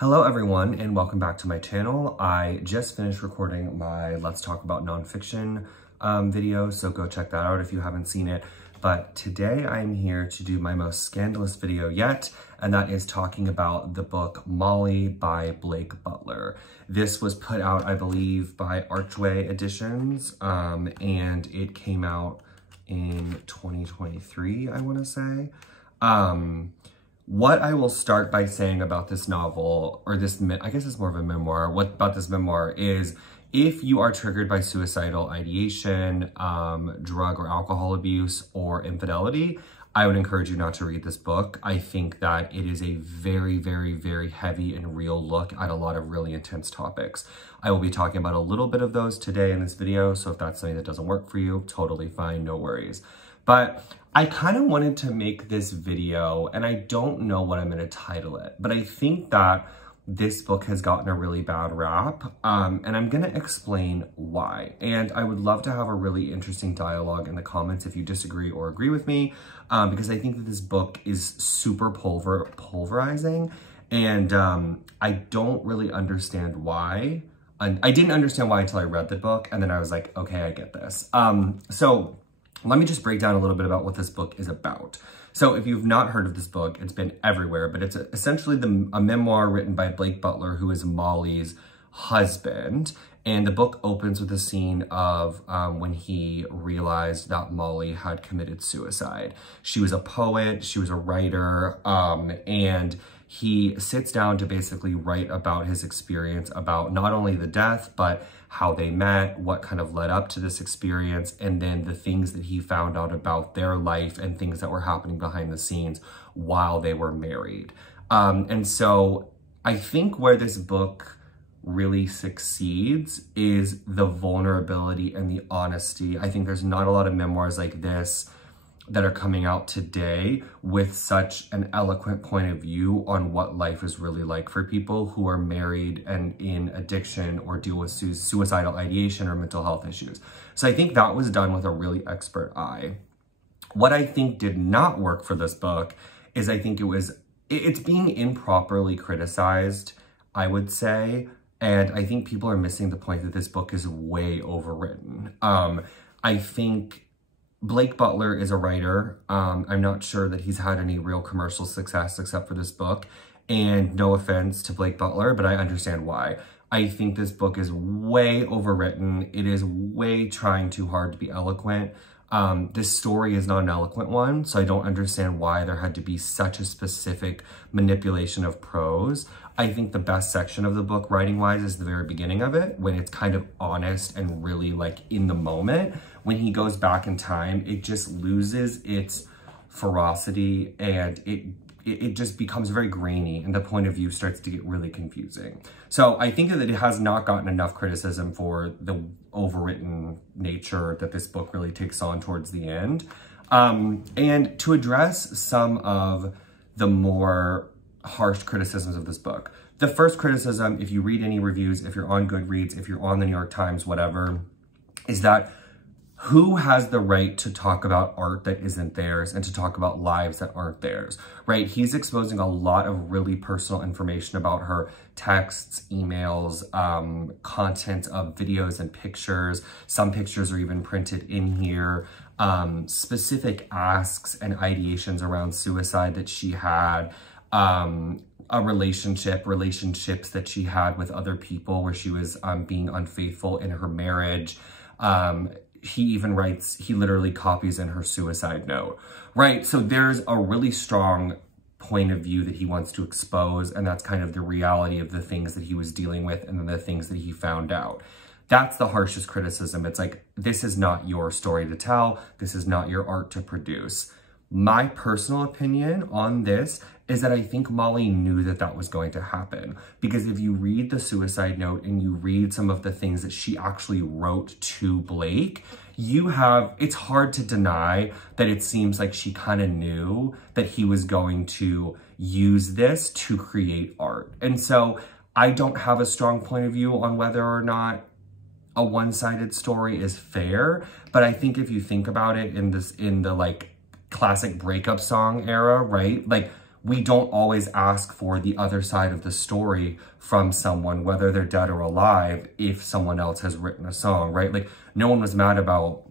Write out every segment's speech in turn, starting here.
Hello everyone and welcome back to my channel. I just finished recording my Let's Talk About Nonfiction video, so go check that out if you haven't seen it. But today I'm here to do my most scandalous video yet, and that is talking about the book Molly by Blake Butler. This was put out, I believe, by Archway Editions, and it came out in 2023, I want to say. What I will start by saying about this novel, or this, I guess it's more of a memoir, what about this memoir is, if you are triggered by suicidal ideation, drug or alcohol abuse, or infidelity, I would encourage you not to read this book. I think that it is a very, very, very heavy and real look at a lot of really intense topics. I will be talking about a little bit of those today in this video, so if that's something that doesn't work for you, totally fine, no worries. But I kind of wanted to make this video, and I don't know what I'm going to title it, but I think that this book has gotten a really bad rap, and I'm going to explain why. And I would love to have a really interesting dialogue in the comments if you disagree or agree with me, because I think that this book is super pulverizing, and I don't really understand why. I didn't understand why until I read the book, and then I was like, okay, I get this. So let me just break down a little bit about what this book is about. So if you've not heard of this book, it's been everywhere, but it's essentially a memoir written by Blake Butler, who is Molly's husband. And the book opens with a scene of when he realized that Molly had committed suicide. She was a poet, she was a writer, and he sits down to basically write about his experience about not only the death, but how they met, what kind of led up to this experience, and then the things that he found out about their life and things that were happening behind the scenes while they were married. And so I think where this book really succeeds is the vulnerability and the honesty. I think there's not a lot of memoirs like this that are coming out today with such an eloquent point of view on what life is really like for people who are married and in addiction or deal with suicidal ideation or mental health issues. So I think that was done with a really expert eye. What I think did not work for this book is I think it's being improperly criticized, I would say, and I think people are missing the point that this book is way overwritten. I think Blake Butler is a writer. I'm not sure that he's had any real commercial success except for this book. And no offense to Blake Butler, but I understand why. I think this book is way overwritten. It is way trying too hard to be eloquent. This story is not an eloquent one, so I don't understand why there had to be such a specific manipulation of prose. I think the best section of the book, writing-wise, is the very beginning of it, when it's kind of honest and really like in the moment. When he goes back in time, it just loses its ferocity and it just becomes very grainy, and the point of view starts to get really confusing. So I think that it has not gotten enough criticism for the overwritten nature that this book really takes on towards the end. And to address some of the more harsh criticisms of this book. The first criticism, if you read any reviews, if you're on Goodreads, if you're on the New York Times, whatever, is that who has the right to talk about art that isn't theirs and to talk about lives that aren't theirs, right? He's exposing a lot of really personal information about her, texts, emails, content of videos and pictures. Some pictures are even printed in here. Specific asks and ideations around suicide that she had, relationships that she had with other people where she was being unfaithful in her marriage. He even writes, he literally copies in her suicide note, right? So there's a really strong point of view that he wants to expose, and that's kind of the reality of the things that he was dealing with and then the things that he found out. That's the harshest criticism. It's like, this is not your story to tell. This is not your art to produce. My personal opinion on this is that I think Molly knew that that was going to happen, because if you read the suicide note and you read some of the things that she actually wrote to Blake, it's hard to deny that it seems like she kind of knew that he was going to use this to create art. And so I don't have a strong point of view on whether or not a one-sided story is fair, but I think if you think about it in the like classic breakup song era, right? Like we don't always ask for the other side of the story from someone, whether they're dead or alive, if someone else has written a song, right? Like, no one was mad about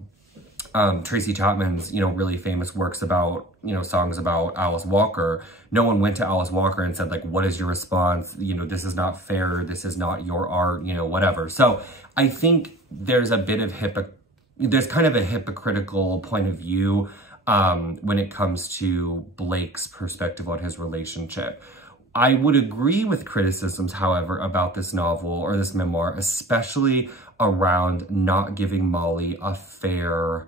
Tracy Chapman's, you know, really famous works about, you know, songs about Alice Walker. No one went to Alice Walker and said, like, what is your response? You know, this is not fair. This is not your art, you know, whatever. So I think there's a bit of there's kind of a hypocritical point of view when it comes to Blake's perspective on his relationship. I would agree with criticisms, however, about this novel or this memoir, especially around not giving Molly a fair,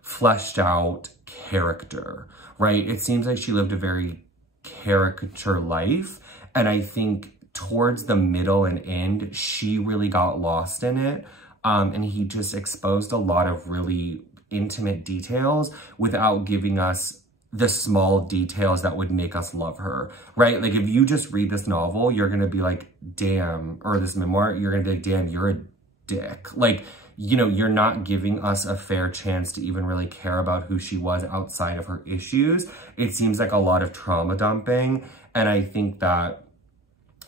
fleshed out character, right? It seems like she lived a very caricature life. And I think towards the middle and end, she really got lost in it. And he just exposed a lot of really intimate details without giving us the small details that would make us love her, right? Like, if you just read this novel, you're gonna be like, damn, or this memoir, you're gonna be like, damn, you're a dick. Like, you know, you're not giving us a fair chance to even really care about who she was outside of her issues. It seems like a lot of trauma dumping. And I think that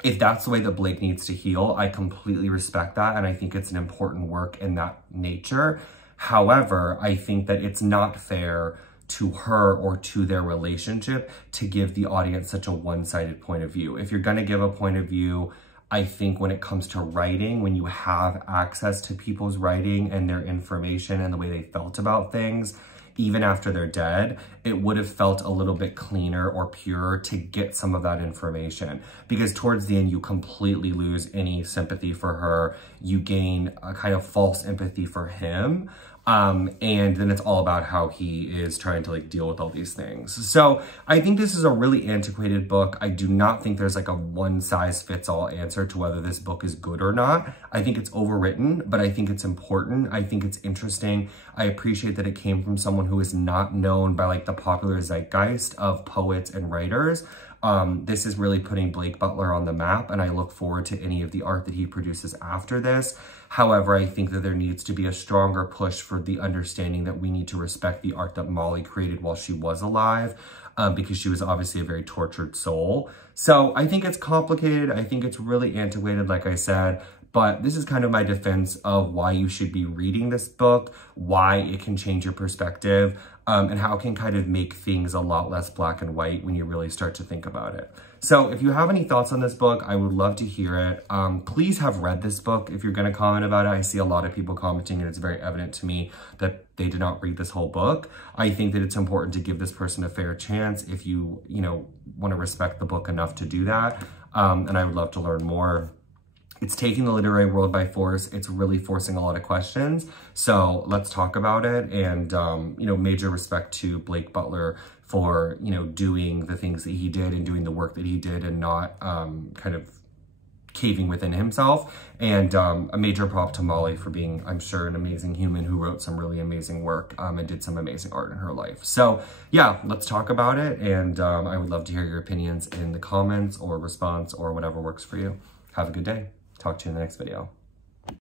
if that's the way that Blake needs to heal, I completely respect that. And I think it's an important work in that nature. However, I think that it's not fair to her or to their relationship to give the audience such a one-sided point of view. If you're gonna give a point of view, I think when it comes to writing, when you have access to people's writing and their information and the way they felt about things, even after they're dead, it would have felt a little bit cleaner or purer to get some of that information. Because towards the end, you completely lose any sympathy for her. You gain a kind of false empathy for him. And then it's all about how he is trying to, like, deal with all these things. So I think this is a really antiquated book. I do not think there's like a one-size-fits-all answer to whether this book is good or not. I think it's overwritten, but I think it's important. I think it's interesting. I appreciate that it came from someone who is not known by, like, the popular zeitgeist of poets and writers. This is really putting Blake Butler on the map, and I look forward to any of the art that he produces after this. However, I think that there needs to be a stronger push for the understanding that we need to respect the art that Molly created while she was alive, because she was obviously a very tortured soul. So I think it's complicated. I think it's really antiquated, like I said. But this is kind of my defense of why you should be reading this book, why it can change your perspective, and how it can kind of make things a lot less black and white when you really start to think about it. So if you have any thoughts on this book, I would love to hear it. Please have read this book if you're going to comment about it. I see a lot of people commenting, and it's very evident to me that they did not read this whole book. I think that it's important to give this person a fair chance if you want to respect the book enough to do that. And I would love to learn more. It's taking the literary world by force. It's really forcing a lot of questions. So let's talk about it. And, major respect to Blake Butler for, doing the things that he did and doing the work that he did and not kind of caving within himself. And a major prop to Molly for being, I'm sure, an amazing human who wrote some really amazing work and did some amazing art in her life. So yeah, let's talk about it. And I would love to hear your opinions in the comments or response or whatever works for you. Have a good day. Talk to you in the next video.